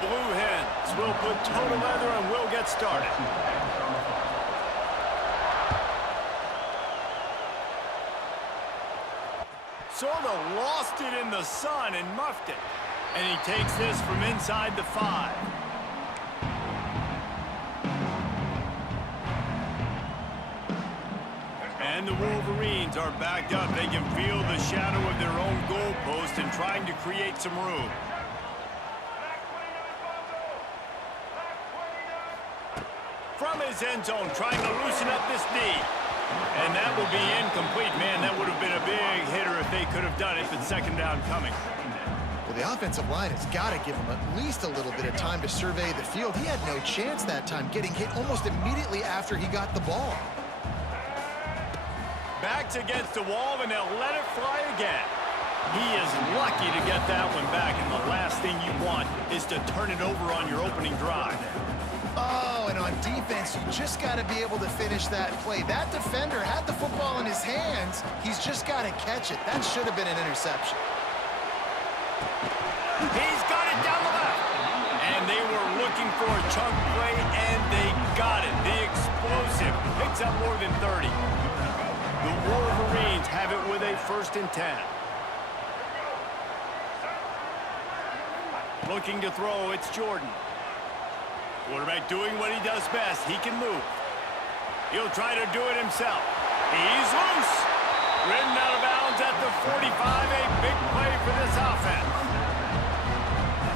Blue Hens will put toe to leather and we'll get started. Sort of lost it in the sun and muffed it. And he takes this from inside the 5. And the Wolverines are backed up. They can feel the shadow of their own goalpost and trying to create some room. From his end zone, trying to loosen up this D. And that will be incomplete. Man, that would have been a big hitter if they could have done it, but second down coming. Well, the offensive line has got to give him at least a little bit of time to survey the field. He had no chance that time, getting hit almost immediately after he got the ball. Backs against the wall, and they'll let it fly again. He is lucky to get that one back, and the last thing you want is to turn it over on your opening drive. Oh, and on defense, you just got to be able to finish that play. That defender had the football in his hands. He's just got to catch it. That should have been an interception. He's got it down the left. And they were looking for a chunk play, and they got it. The explosive picks up more than 30. The Wolverines have it with a 1st and 10. Looking to throw, it's Jordan. Quarterback doing what he does best. He can move. He'll try to do it himself. He's loose. Ridden out of bounds at the 45. A big play for this offense.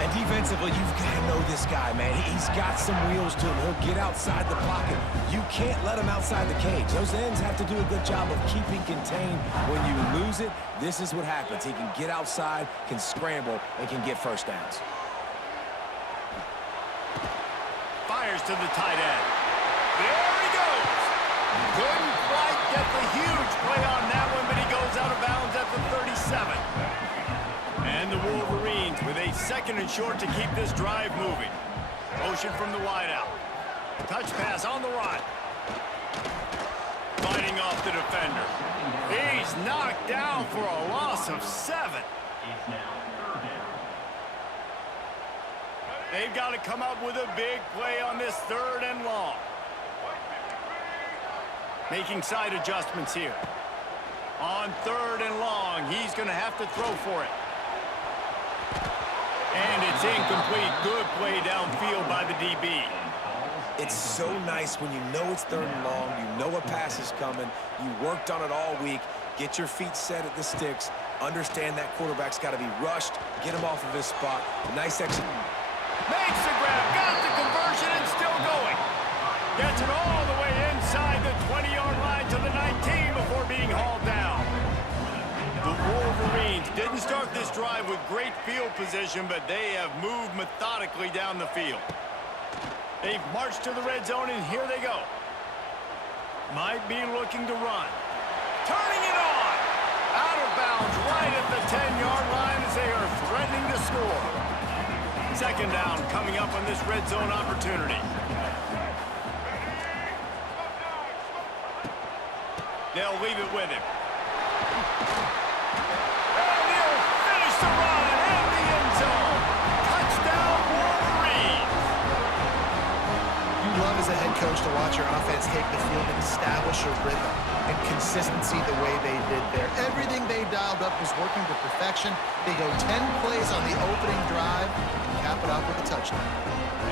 And defensively, you've got to know this guy, man. He's got some wheels to him. He'll get outside the pocket. You can't let him outside the cage. Those ends have to do a good job of keeping contained. When you lose it, this is what happens. He can get outside, can scramble, and can get first downs. Fires to the tight end. There he goes. Couldn't quite get the huge play on that one, but he goes out of bounds at the 37. And the Wolverines with a 2nd and short to keep this drive moving. Motion from the wideout. Touch pass on the run. Fighting off the defender. He's knocked down for a loss of 7. They've got to come up with a big play on this 3rd and long. Making side adjustments here. On 3rd and long, he's going to have to throw for it. And it's incomplete. Good play downfield by the DB. It's so nice when you know it's 3rd and long, you know a pass is coming, you worked on it all week, get your feet set at the sticks, understand that quarterback's got to be rushed, get him off of his spot. Nice execution. Makes the grab, got the conversion, and still going. Gets it all the way inside the 20-yard line to the 19 before being hauled down. The Wolverines didn't start this drive with great field position, but they have moved methodically down the field. They've marched to the red zone, and here they go. Might be looking to run. Turning it on! Out of bounds right at the 10-yard line as they are threatening to score. 2nd down coming up on this red zone opportunity. They'll leave it with him. And he'll finish the run in the end zone. Touchdown, Wolverines. You love as a head coach to watch your offense take the field and establish a rhythm and consistency the way they did there. Everything they dialed up was working to perfection. They go 10 plays on the opening drive and cap it off with a touchdown.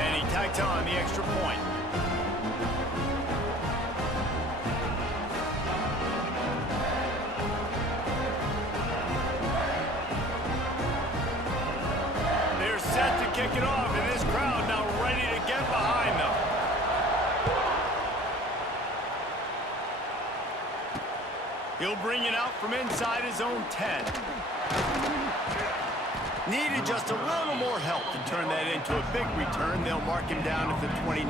And he tacked on the extra point. They're set to kick it off, and this crowd now ready to get behind them. He'll bring it out from inside his own 10. Needed just a little more help to turn that into a big return. They'll mark him down at the 29.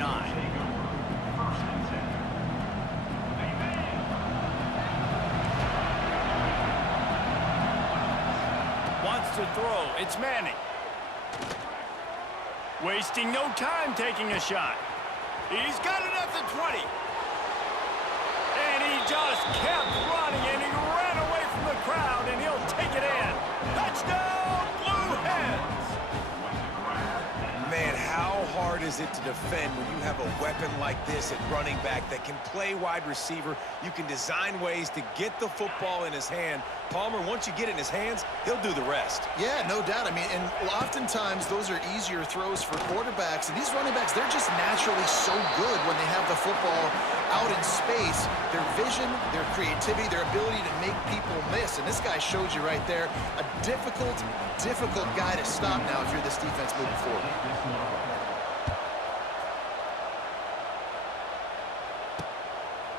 Wants to throw. It's Manning. Wasting no time taking a shot. He's got it at the 20. And he just kept running, and he ran away from the crowd, and he'll take it in. Touchdown, Blue Hens! Man, is it to defend when you have a weapon like this at running back that can play wide receiver? You can design ways to get the football in his hand. Palmer, once you get it in his hands, he'll do the rest. Yeah, no doubt. I mean, and oftentimes those are easier throws for quarterbacks. And these running backs, they're just naturally so good when they have the football out in space. Their vision, their creativity, their ability to make people miss. And this guy showed you right there, a difficult guy to stop now if you're this defense moving forward.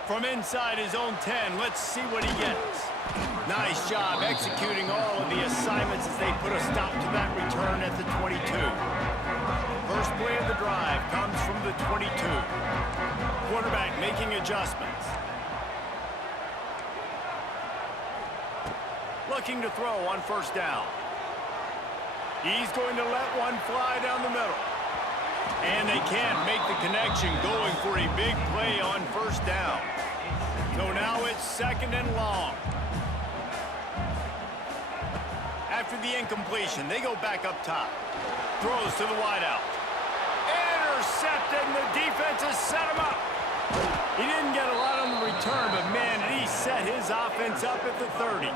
From inside his own 10, let's see what he gets. Nice job executing all of the assignments as they put a stop to that return at the 22. First play of the drive comes from the 22. Quarterback making adjustments. Looking to throw on first down. He's going to let one fly down the middle. And they can't make the connection, going for a big play on first down. So now it's second and long. After the incompletion, they go back up top. Throws to the wideout. Intercepted, and the defense has set him up. He didn't get a lot on the return, but man, did he set his offense up at the 30.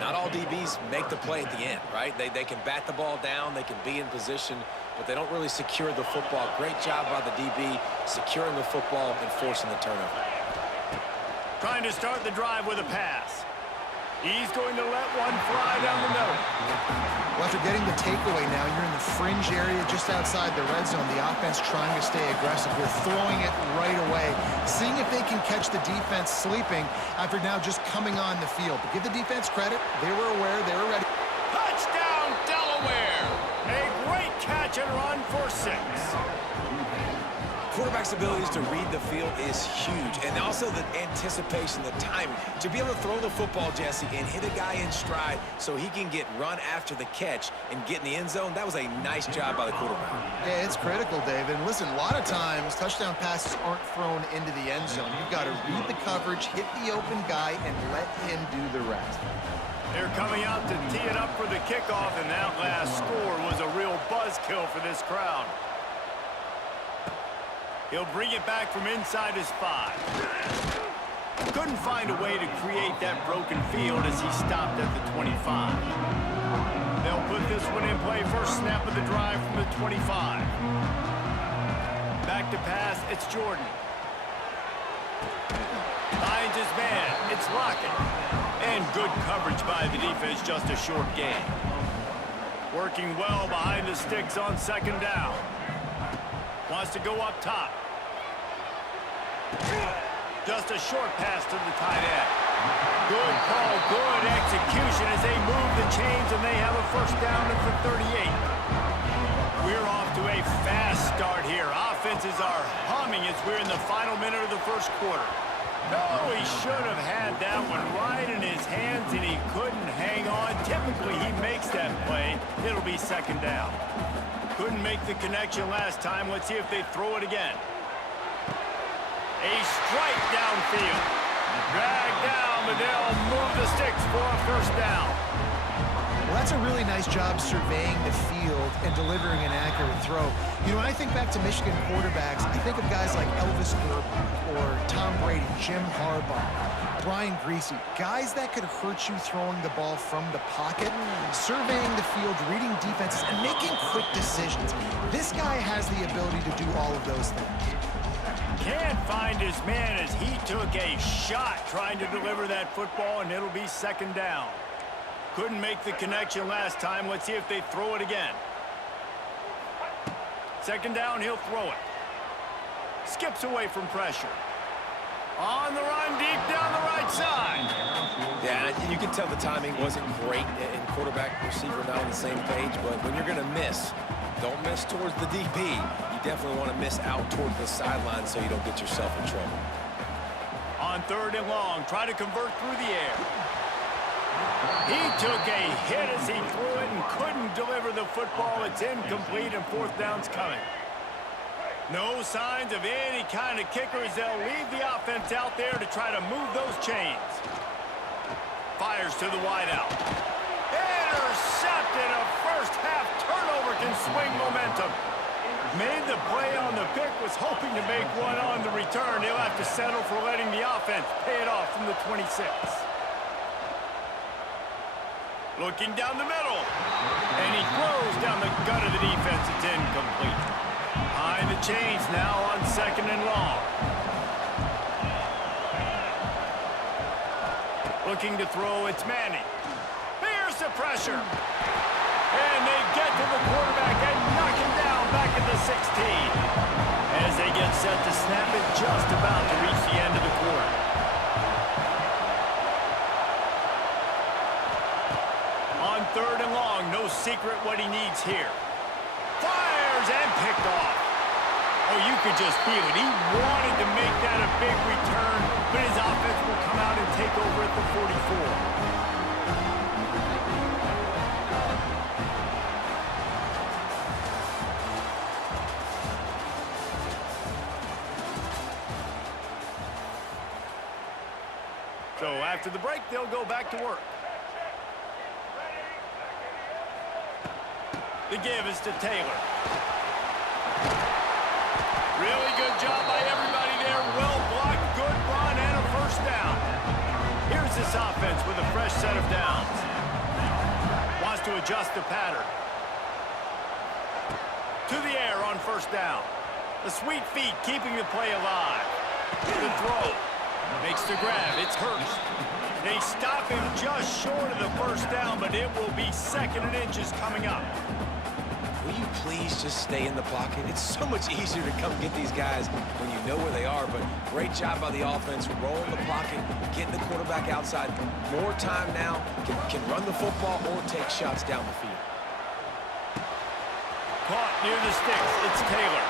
Not all DBs make the play at the end, right? They can bat the ball down, they can be in position, but they don't really secure the football. Great job by the DB securing the football and forcing the turnover. Trying to start the drive with a pass. He's going to let one fly down the middle. Well, after getting the takeaway now, you're in the fringe area just outside the red zone. The offense trying to stay aggressive. They're throwing it right away, seeing if they can catch the defense sleeping after now just coming on the field. But give the defense credit. They were aware. They were ready. Touchdown, Delaware! A great catch and run for 6. Quarterback's abilities to read the field is huge, and also the anticipation, the timing. To be able to throw the football, Jesse, and hit a guy in stride so he can get run after the catch and get in the end zone, that was a nice job by the quarterback. Yeah, it's critical, Dave. And listen, a lot of times touchdown passes aren't thrown into the end zone. You've got to read the coverage, hit the open guy, and let him do the rest. They're coming out to tee it up for the kickoff, and that last score was a real buzzkill for this crowd. He'll bring it back from inside his 5. Couldn't find a way to create that broken field as he stopped at the 25. They'll put this one in play. First snap of the drive from the 25. Back to pass, it's Jordan. Finds his man, it's Lockett. And good coverage by the defense, just a short gain. Working well behind the sticks on second down. Wants to go up top. Just a short pass to the tight end. Good call, good execution as they move the chains, and they have a first down at the 38. We're off to a fast start here. Offenses are humming as we're in the final minute of the first quarter. No, he should have had that one right in his hands, and he couldn't hang on. Typically, he makes that play. It'll be second down. Couldn't make the connection last time. Let's see if they throw it again. A strike downfield. Dragged down, but they'll move the sticks for a first down. Well, that's a really nice job surveying the field and delivering an accurate throw. You know, when I think back to Michigan quarterbacks, I think of guys like Elvis Grbac or Tom Brady, Jim Harbaugh, Brian Griese, guys that could hurt you throwing the ball from the pocket, surveying the field, reading defenses, and making quick decisions. This guy has the ability to do all of those things. Can't find his man as he took a shot trying to deliver that football, and it'll be second down. Couldn't make the connection last time. Let's see if they throw it again. Second down, he'll throw it. Skips away from pressure. On the run, deep down the right side. Yeah, you can tell the timing wasn't great, and quarterback and receiver not on the same page, but when you're going to miss, don't miss towards the DB. You definitely want to miss out towards the sideline so you don't get yourself in trouble. On third and long, try to convert through the air. He took a hit as he threw it and couldn't deliver the football. It's incomplete, and fourth down's coming. No signs of any kind of kickers. They'll leave the offense out there to try to move those chains. Fires to the wideout. Intercepted. A first half turnover can swing momentum. Made the play on the pick, was hoping to make one on the return. He'll have to settle for letting the offense pay it off from the 26. Looking down the middle. And he throws down the gut of the defense. It's incomplete. Behind the chains now on 2nd and long. Looking to throw, it's Manning. Here's the pressure. And they get to the quarterback and knock him down back at the 16. As they get set to snap it, just about to reach the end of the quarter. On 3rd and long, no secret what he needs here. Fires and picked off. Oh, you could just feel it. He wanted to make that a big return, but his offense will come out and take over at the 44. So after the break, they'll go back to work. The give is to Taylor. Really good job by everybody there. Well blocked, good run, and a first down. Here's this offense with a fresh set of downs. Wants to adjust the pattern. To the air on first down. The sweet feet keeping the play alive. The throw. Makes the grab. It's Hurst. They stop him just short of the first down, but it will be 2nd and inches coming up. Will you please just stay in the pocket? It's so much easier to come get these guys when you know where they are, but great job by the offense, rolling the pocket, getting the quarterback outside. More time now, can run the football or take shots down the field. Caught near the sticks, it's Taylor.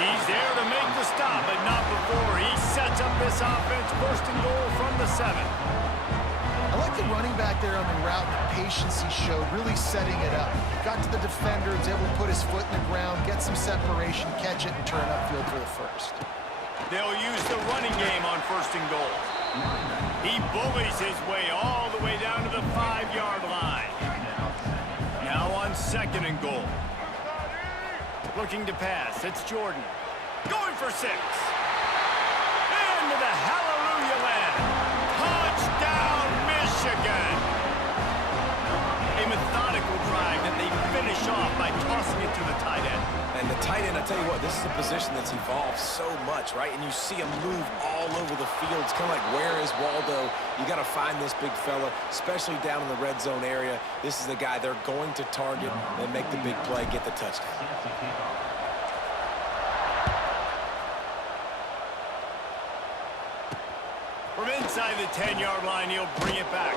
He's there to make the stop, but not before. He sets up this offense, 1st and goal from the 7. I like the running back there on the route, the patience he showed, really setting it up. Got to the defender, was able to put his foot in the ground, get some separation, catch it, and turn upfield for the first. They'll use the running game on 1st and goal. He bullies his way all the way down to the 5-yard line. Now on 2nd and goal. Looking to pass, it's Jordan. Going for 6. Into the hallelujah land. Touchdown, Michigan. A methodical drive that they finish off by tossing it to the tight end. And the tight end, I tell you what, this is a position that's evolved so much, right? And you see him move all over the field. It's kind of like, where is Waldo? You got to find this big fella, especially down in the red zone area. This is the guy they're going to target and make the big play, get the touchdown. From inside the 10-yard line, he'll bring it back.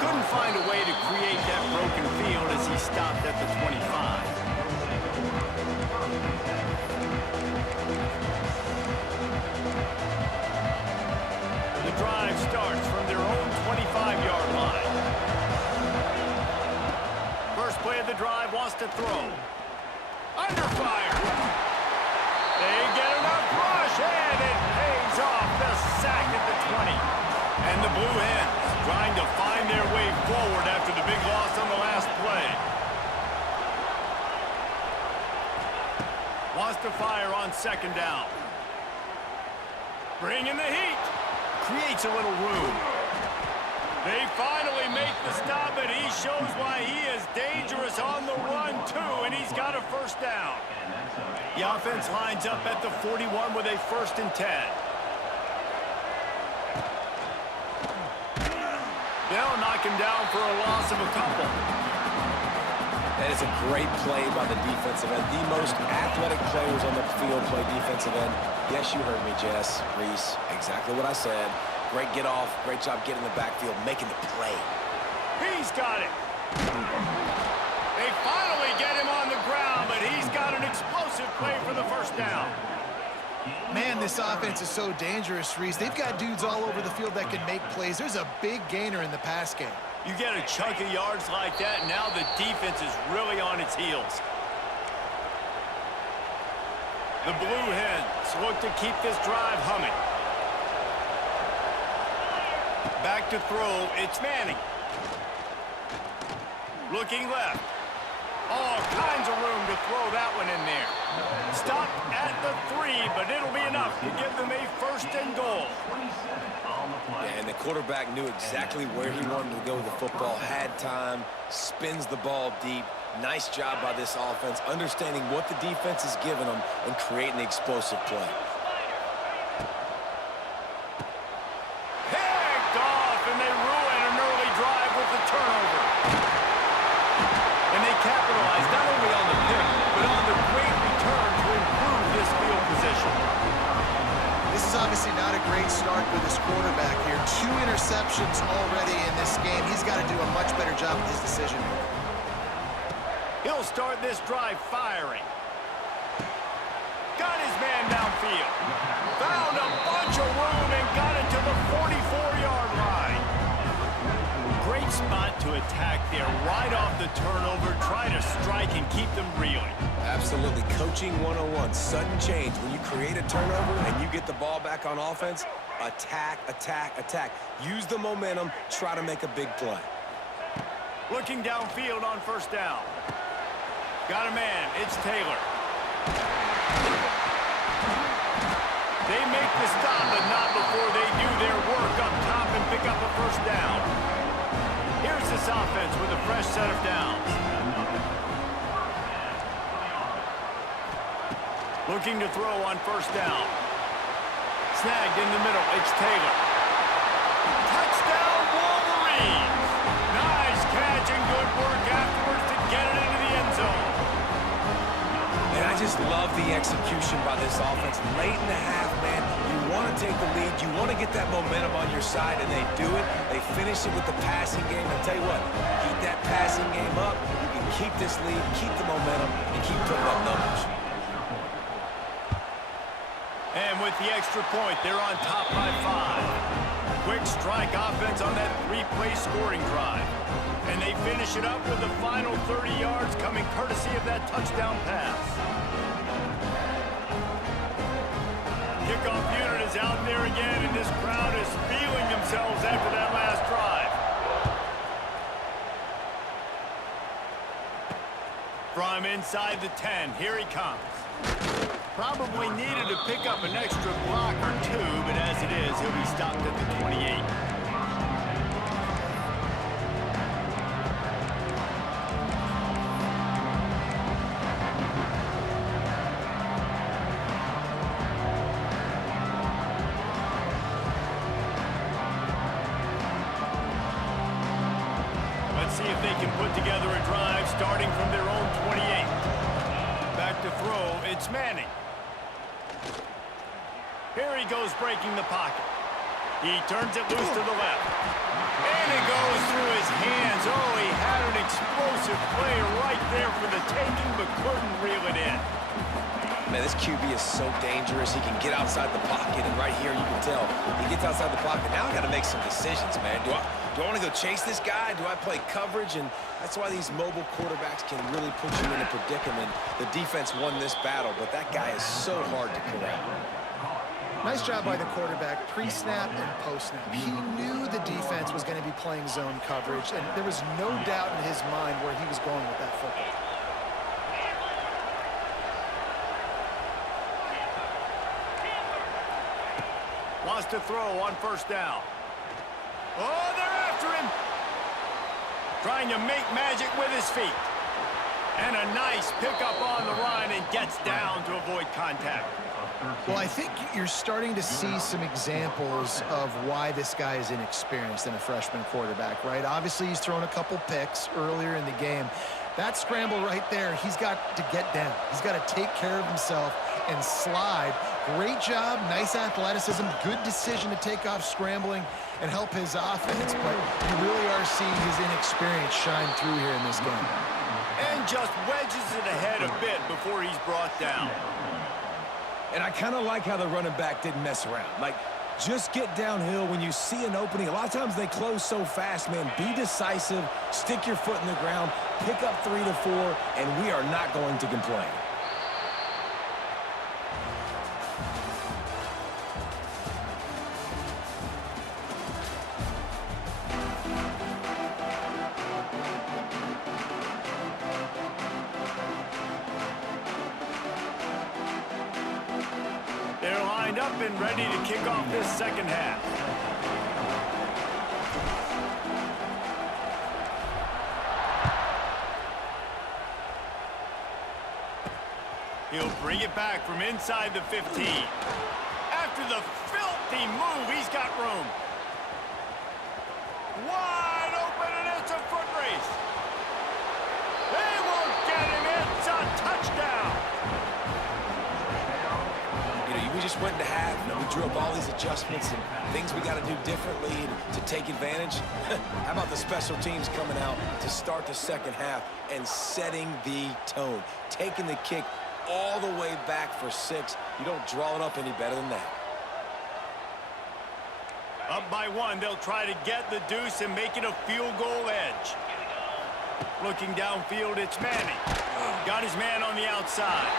Couldn't find a way to create that broken field as he stopped at the 25. The drive starts from their own 25-yard line. First play of the drive wants to throw. Under fire. They get enough rush, and it pays off. The sack at the 20. And the Blue Hens trying to find their way forward after the big loss on the last play. Wants to fire on 2nd down. Bring in the heat. Creates a little room. They finally make the stop, and he shows why he is dangerous on the run, too, and he's got a first down. The offense lines up at the 41 with a 1st and 10. They'll knock him down for a loss of a couple. That is a great play by the defensive end. The most athletic players on the field play defensive end. Yes, you heard me, Jess, Reese. Exactly what I said. Great get off. Great job getting in the backfield, making the play. He's got it. They finally get him on the ground, but he's got an explosive play for the first down. Man, this offense is so dangerous, Reese. They've got dudes all over the field that can make plays. There's a big gainer in the pass game. You get a chunk of yards like that, and now the defense is really on its heels. The Blue Hens look to keep this drive humming. Back to throw, it's Manning. Looking left. All kinds of room to throw that one in there. Stop at the 3, but it'll be enough to give them a first and goal. Yeah, and the quarterback knew exactly where he wanted to go with the football, had time, spins the ball deep. Nice job by this offense, understanding what the defense is giving them and creating the explosive play. Picked off, and they ruin an early drive with the turnover. And they capitalize not only on the pick, but on the great return to improve this field position. This is obviously not a great start for this quarterback here. 2 interceptions already in this game. He's got to do a much better job with his decision making. He'll start this drive firing. Got his man downfield. Found a bunch of room and got it to the 44-yard line. Great spot to attack there. Right off the turnover, try to strike and keep them reeling. Absolutely. Coaching 101. Sudden change. When you create a turnover and you get the ball back on offense, attack, attack, attack. Use the momentum. Try to make a big play. Looking downfield on first down. Got a man. It's Taylor. They make the stop, but not before they do their work up top and pick up a first down. Here's this offense with a fresh set of downs. Looking to throw on first down. Snagged in the middle. It's Taylor. Touchdown, Wolverines! Nice catch and good work afterwards to get it into the end zone. And I just love the execution by this offense. Late in the half, man, you want to take the lead. You want to get that momentum on your side, and they do it. They finish it with the passing game. And tell you what, keep that passing game up. You can keep this lead, keep the momentum, and keep putting up numbers. And with the extra point, they're on top by 5. Quick strike offense on that 3-play scoring drive. And they finish it up with the final 30 yards coming courtesy of that touchdown pass. Kickoff unit is out there again, and this crowd is feeling themselves after that last drive. From inside the 10, here he comes. Probably needed to pick up an extra block or 2, but as it is, he'll be stopped at the 28. Let's see if they can put together a drive starting from their own 28. Back to throw, it's Manning. Here he goes breaking the pocket. He turns it loose to the left. And it goes through his hands. Oh, he had an explosive play right there for the taking, but couldn't reel it in. Man, this QB is so dangerous. He can get outside the pocket, and right here you can tell he gets outside the pocket. Now I got to make some decisions, man. Do I want to go chase this guy? Do I play coverage? And that's why these mobile quarterbacks can really put you in a predicament. The defense won this battle, but that guy is so hard to corral. Nice job by the quarterback, pre-snap and post-snap. He knew the defense was going to be playing zone coverage, and there was no doubt in his mind where he was going with that football. Wants to throw on first down. Oh, they're after him. Trying to make magic with his feet. And a nice pickup on the run and gets down to avoid contact. Well, I think you're starting to see some examples of why this guy is inexperienced in a freshman quarterback, right? Obviously, he's thrown a couple picks earlier in the game. That scramble right there, he's got to get down. He's got to take care of himself and slide. Great job, nice athleticism, good decision to take off scrambling and help his offense, but you really are seeing his inexperience shine through here in this game. And just wedges it ahead a bit before he's brought down. And I kind of like how the running back didn't mess around. Like, just get downhill when you see an opening. A lot of times they close so fast, man. Be decisive, stick your foot in the ground, pick up 3 to 4, and we are not going to complain. up and ready to kick off this second half. He'll bring it back from inside the 15. After the filthy move, he's got room. Wide open, and it's a foot race. They won't get him. It's a touchdown. You know, we just went to half. You know, we drew up all these adjustments and things we got to do differently to take advantage. How about the special teams coming out to start the second half and setting the tone, taking the kick all the way back for 6. You don't draw it up any better than that. Up by 1, they'll try to get the deuce and make it a field goal edge. Looking downfield, it's Manning. Got his man on the outside.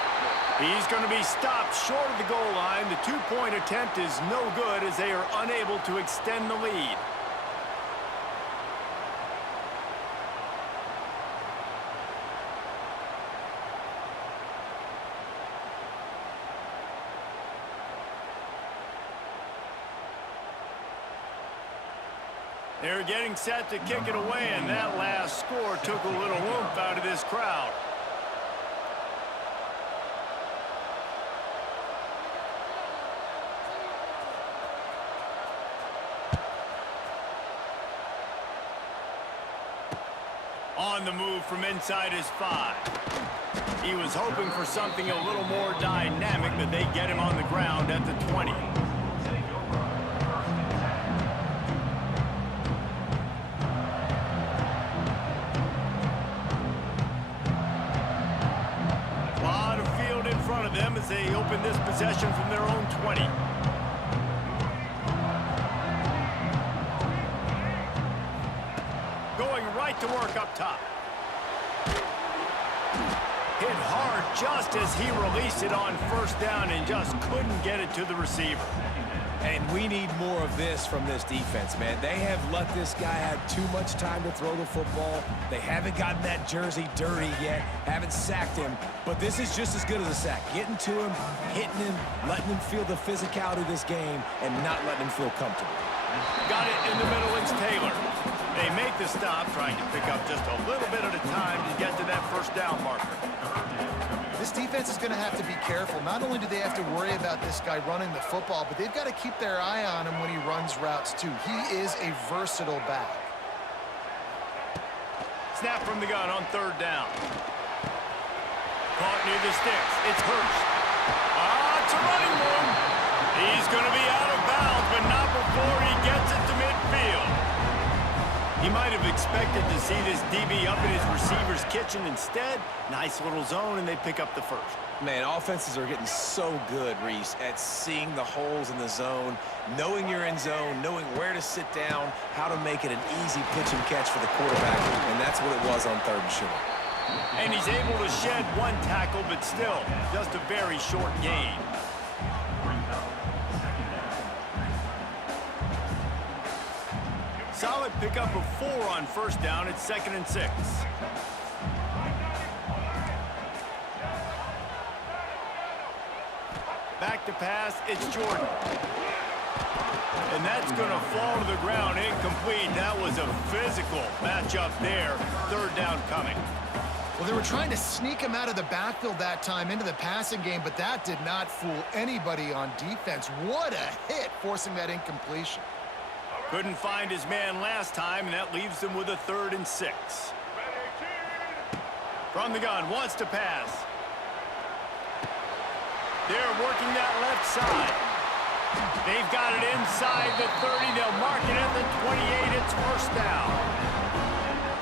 He's going to be stopped short of the goal line. The two-point attempt is no good as they are unable to extend the lead. They're getting set to kick it away, and that last score took a little oomph out of this crowd. On the move from inside his 5. He was hoping for something a little more dynamic, but they get him on the ground at the 20. Them as they open this possession from their own 20. Going right to work up top. Hit hard just as he released it on first down and just couldn't get it to the receiver. And we need more of this from this defense, man. They have let this guy have too much time to throw the football. They haven't gotten that jersey dirty yet, haven't sacked him. But this is just as good as a sack. Getting to him, hitting him, letting him feel the physicality of this game, and not letting him feel comfortable. Got it in the middle, it's Taylor. They make the stop, trying to pick up just a little bit at a time to get to that first down marker. This defense is going to have to be careful. Not only do they have to worry about this guy running the football, but they've got to keep their eye on him when he runs routes, too. He is a versatile back. Snap from the gun on third down. Caught near the sticks. It's Hurst. It's a running room. He's going to be out of bounds, but not before he gets it to midfield. He might have expected to see this DB up in his receiver's kitchen. Instead, nice little zone, and they pick up the first. Man, offenses are getting so good, Reese, at seeing the holes in the zone, knowing you're in zone, knowing where to sit down, how to make it an easy pitch and catch for the quarterback, and that's what it was on third and short. And he's able to shed one tackle, but still, just a very short gain. Solid pickup of 4 on first down. It's 2nd and 6. Back to pass. It's Jordan. And that's going to fall to the ground incomplete. That was a physical matchup there. Third down coming. Well, they were trying to sneak him out of the backfield that time into the passing game, but that did not fool anybody on defense. What a hit, forcing that incompletion. Couldn't find his man last time, and that leaves them with a 3rd and 6. From the gun, wants to pass. They're working that left side. They've got it inside the 30. They'll mark it at the 28. It's first down.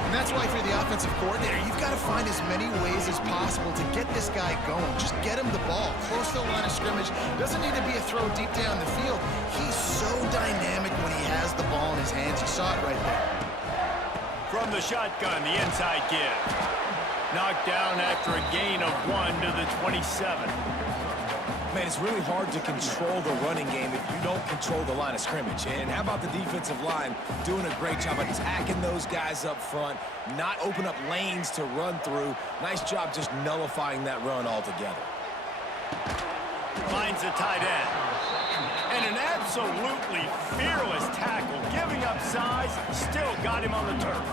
And that's why, if you're the offensive coordinator, you've got to find as many ways as possible to get this guy going. Just get him the ball. Close to the line of scrimmage. Doesn't need to be a throw deep down the field. He's so dynamic when he has the ball in his hands. You saw it right there. From the shotgun, the inside give. Knocked down after a gain of 1 to the 27. Man, it's really hard to control the running game if you don't control the line of scrimmage. And how about the defensive line doing a great job attacking those guys up front, not open up lanes to run through. Nice job just nullifying that run altogether. Finds the tight end. And an absolutely fearless tackle, giving up size, still got him on the turf.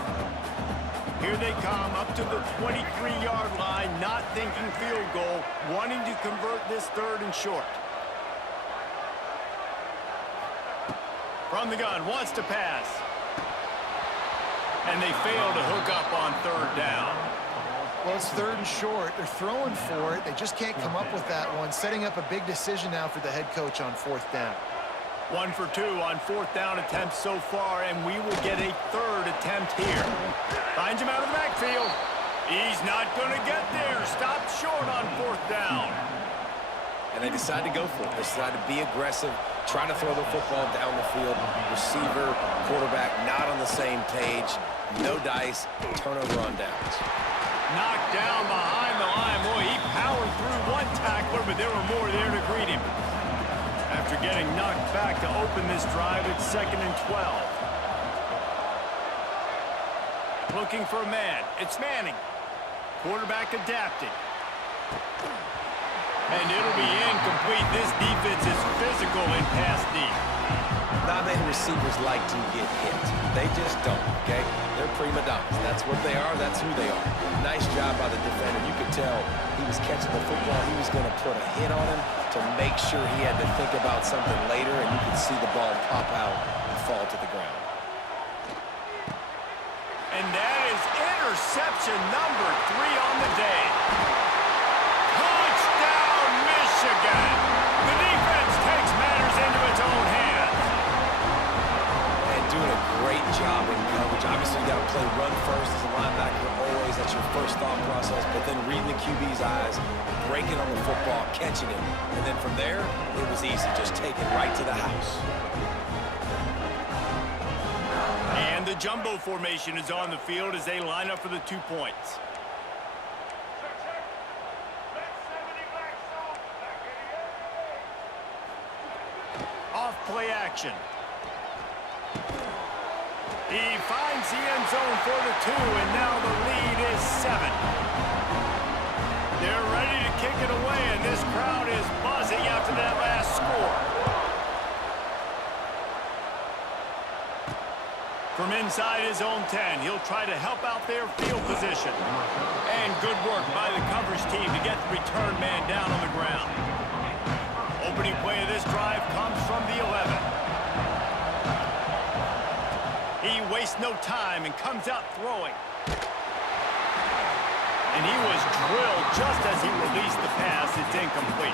Here they come up to the 23-yard line, not thinking field goal, wanting to convert this 3rd and short. From the gun, wants to pass. And they fail to hook up on 3rd down. Well, it's 3rd and short. They're throwing for it. They just can't come up with that one. Setting up a big decision now for the head coach on 4th down. 1 for 2 on 4th down attempts so far, and we will get a 3rd attempt here. Finds him out of the backfield. He's not going to get there. Stopped short on 4th down. And they decide to go for it. They decide to be aggressive, try to throw the football down the field. Receiver, quarterback not on the same page. No dice, turnover on downs. Knocked down behind the line. Boy, he powered through one tackler, but there were more there to greet him. After getting knocked back to open this drive, it's 2nd and 12. Looking for a man. It's Manning. Quarterback adapting. And it'll be incomplete. This defense is physical in pass deep. Not many receivers like to get hit. They just don't, okay? They're prima donnas. That's what they are. That's who they are. Nice job by the defender. You could tell he was catching the football. He was going to put a hit on him to make sure he had to think about something later, and you could see the ball pop out and fall to the ground. And that is interception number 3 on the day. Touchdown, Michigan! The defense takes matters into its own hands. And doing a great job in coverage. Obviously, you got to play run first as a linebacker always. That's your first thought process. But then reading the QB's eyes, breaking on the football, catching it. And then from there, it was easy. Just take it right to the house. And the jumbo formation is on the field as they line up for the 2 points. Off play action. He finds the end zone for the 2, and now the lead is 7. They're ready to kick it away, and this crowd is buzzing after that last score. From inside his own 10, he'll try to help out their field position. And good work by the coverage team to get the return man down on the ground. Opening play of this drive comes from the 11. He wastes no time and comes out throwing. And he was drilled just as he released the pass. It's incomplete.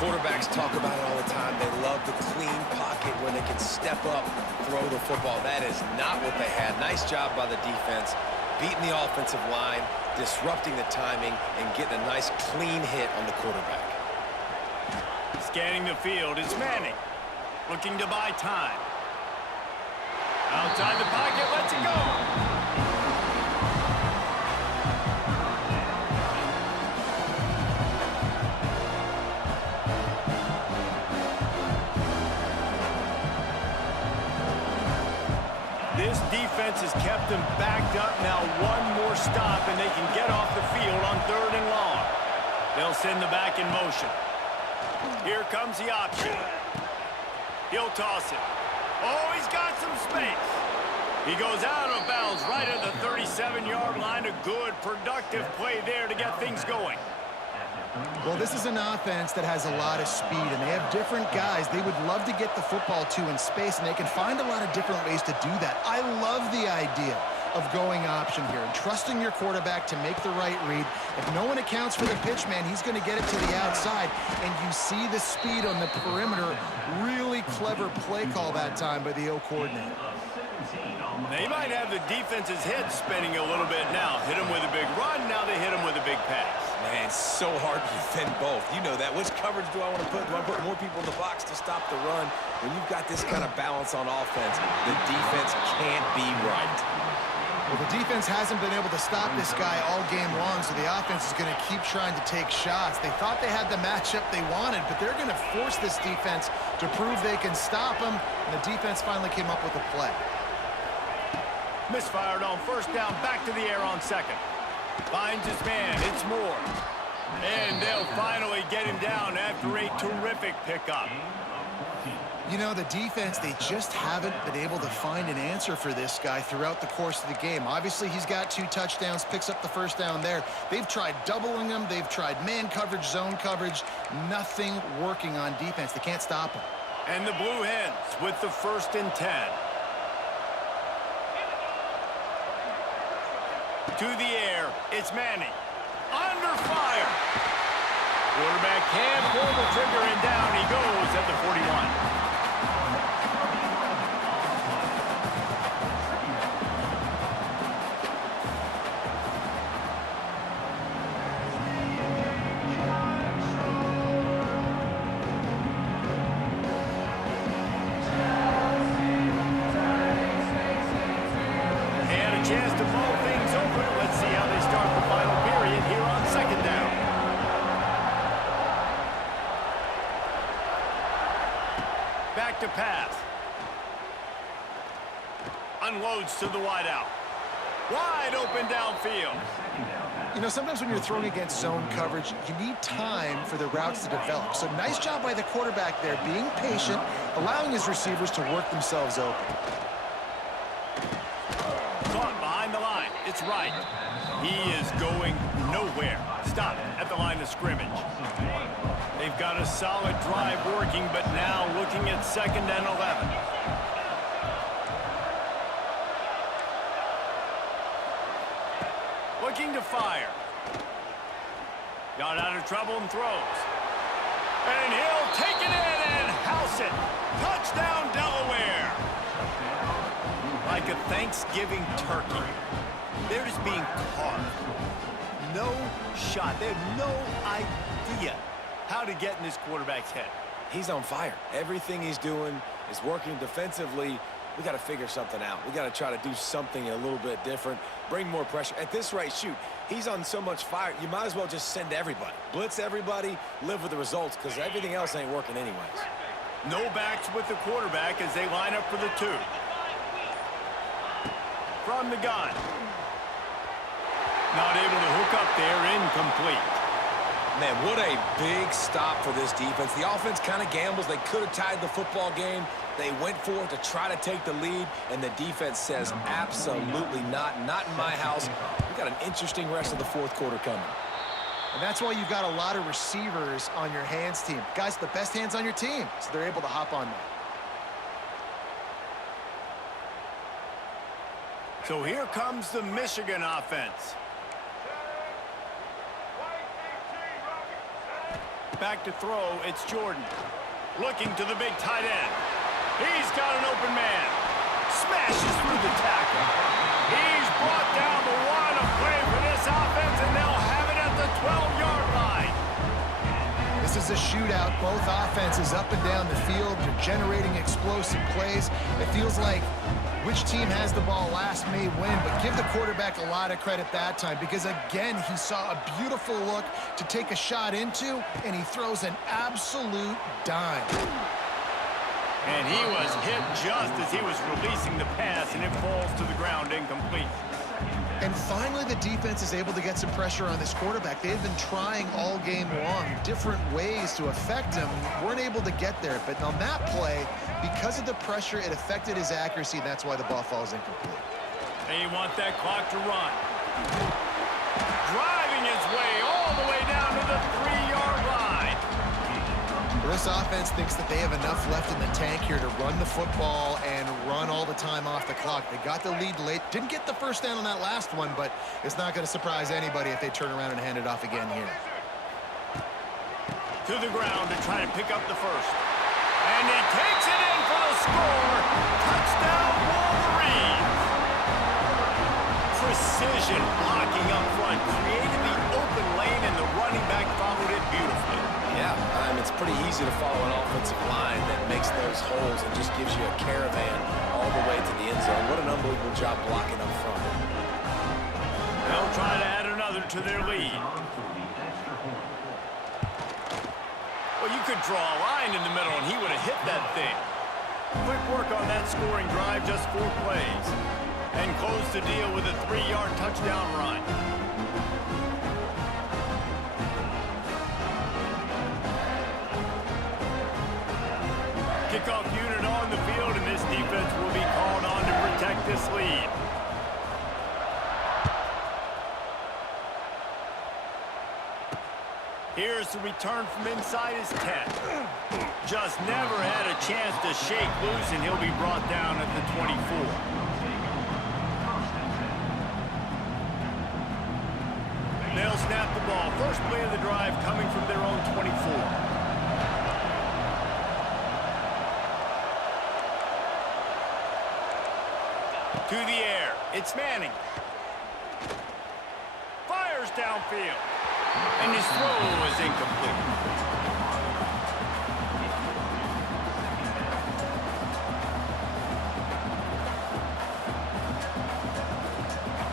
Quarterbacks talk about it all the time. They love the clean pocket when they can step up, throw the football. That is not what they had. Nice job by the defense, beating the offensive line, disrupting the timing, and getting a nice clean hit on the quarterback. Scanning the field, it's Manning. Looking to buy time. Outside the pocket, lets it go. This defense has kept them backed up. Now one more stop, and they can get off the field on 3rd and long. They'll send the back in motion. Here comes the option. He'll toss it. Oh, he's got some space. He goes out of bounds right at the 37-yard line. A good, productive play there to get things going. Well, this is an offense that has a lot of speed, and they have different guys they would love to get the football to in space, and they can find a lot of different ways to do that. I love the idea of going option here and trusting your quarterback to make the right read. If no one accounts for the pitch, man, he's going to get it to the outside, and you see the speed on the perimeter. Really clever play call that time by the O coordinator. They might have the defense's head spinning a little bit now. Hit him with a big run, now they hit him with a big pass. Man, it's so hard to defend both. You know that. Which coverage do I want to put? Do I put more people in the box to stop the run? When you've got this kind of balance on offense, the defense can't be right. Well, the defense hasn't been able to stop this guy all game long, so the offense is going to keep trying to take shots. They thought they had the matchup they wanted, but they're going to force this defense to prove they can stop him, and the defense finally came up with a play. Misfired on 1st down, back to the air on 2nd. Finds his man, it's Moore. And they'll finally get him down after a terrific pickup. You know, the defense, they just haven't been able to find an answer for this guy throughout the course of the game. Obviously, he's got 2 touchdowns, picks up the first down there. They've tried doubling him. They've tried man coverage, zone coverage. Nothing working on defense. They can't stop him. And the Blue Hens with the 1st and 10. To the air, it's Manning. Under fire. Quarterback can pull the trigger, and down he goes at the 41. Chance to blow things open. Let's see how they start the final period here on 2nd down. Back to pass. Unloads to the wideout. Wide open downfield. You know, sometimes when you're throwing against zone coverage, you need time for the routes to develop. So nice job by the quarterback there, being patient, allowing his receivers to work themselves open. It's right. He is going nowhere. Stop at the line of scrimmage. They've got a solid drive working, but now looking at 2nd and 11. Looking to fire. Got out of trouble and throws. And he'll take it in and house it. Touchdown, Delaware. Like a Thanksgiving turkey. They're just being carved. No shot. They have no idea how to get in this quarterback's head. He's on fire. Everything he's doing is working defensively. We got to figure something out. We got to try to do something a little bit different, bring more pressure. At this rate, shoot, he's on so much fire, you might as well just send everybody. Blitz everybody, live with the results, because everything else ain't working anyways. No backs with the quarterback as they line up for the 2. From the gun. Not able to hook up there, incomplete. Man, what a big stop for this defense. The offense kind of gambles. They could have tied the football game. They went for it to try to take the lead, and the defense says absolutely not. Not in my house. We got an interesting rest of the 4th quarter coming. And that's why you've got a lot of receivers on your hands team. Guys, the best hands on your team, so they're able to hop on that. So here comes the Michigan offense. Back to throw, it's Jordan. Looking to the big tight end. He's got an open man. Smashes through the tackle. He's brought down the 1, a play for this offense, and they'll have it at the 12-yard line. This is a shootout. Both offenses up and down the field. They're generating explosive plays. It feels like which team has the ball last may win, but give the quarterback a lot of credit that time because, again, he saw a beautiful look to take a shot into, and he throws an absolute dime. And he was hit just as he was releasing the pass, and it falls to the ground incomplete. And finally, the defense is able to get some pressure on this quarterback. They've been trying all game long different ways to affect him. Weren't able to get there. But on that play, because of the pressure, it affected his accuracy. That's why the ball falls incomplete. They want that clock to run. Driving his way all the way down to the 3-yard line. This offense thinks that they have enough left in the tank here to run the football and run all the time off the clock. They got the lead late. Didn't get the first down on that last one, but it's not going to surprise anybody if they turn around and hand it off again here. To the ground to try to pick up the first. And he takes it in for the score. Touchdown, Wolverines. Precision blocking up front. Created the open lane, and the running back followed it beautifully. Yeah, it's pretty easy to follow an offensive line that makes those holes and just gives you a caravan all the way to the end zone. What an unbelievable job blocking up front. They'll try to add another to their lead. Well, you could draw a line in the middle, and he would have hit that thing. Quick work on that scoring drive, just 4 plays. And close the deal with a 3-yard touchdown run. Kickoff Here's the return from inside his 10. Just never had a chance to shake loose, and he'll be brought down at the 24. They'll snap the ball. First play of the drive coming from their own 24. To the air. It's Manning. Fires downfield. And his throw is incomplete.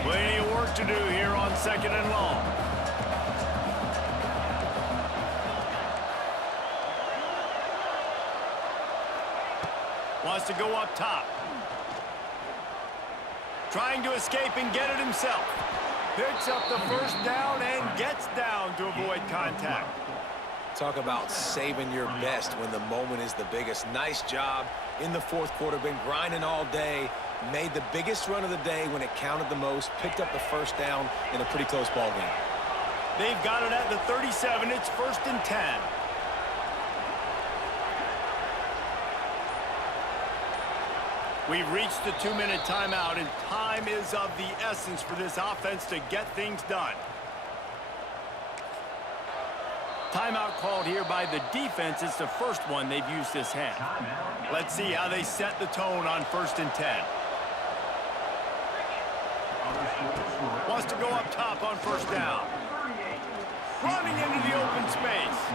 Plenty of work to do here on second and long. Wants to go up top. Trying to escape and get it himself. Picks up the first down and gets down to avoid contact. Talk about saving your best when the moment is the biggest. Nice job in the fourth quarter. Been grinding all day. Made the biggest run of the day when it counted the most. Picked up the first down in a pretty close ball game. They've got it at the 37. It's 1st and 10. We've reached the 2-minute timeout, and time is of the essence for this offense to get things done. Timeout called here by the defense. It's the first one they've used this half. Let's see how they set the tone on 1st and 10. Wants to go up top on 1st down. Running into the open space.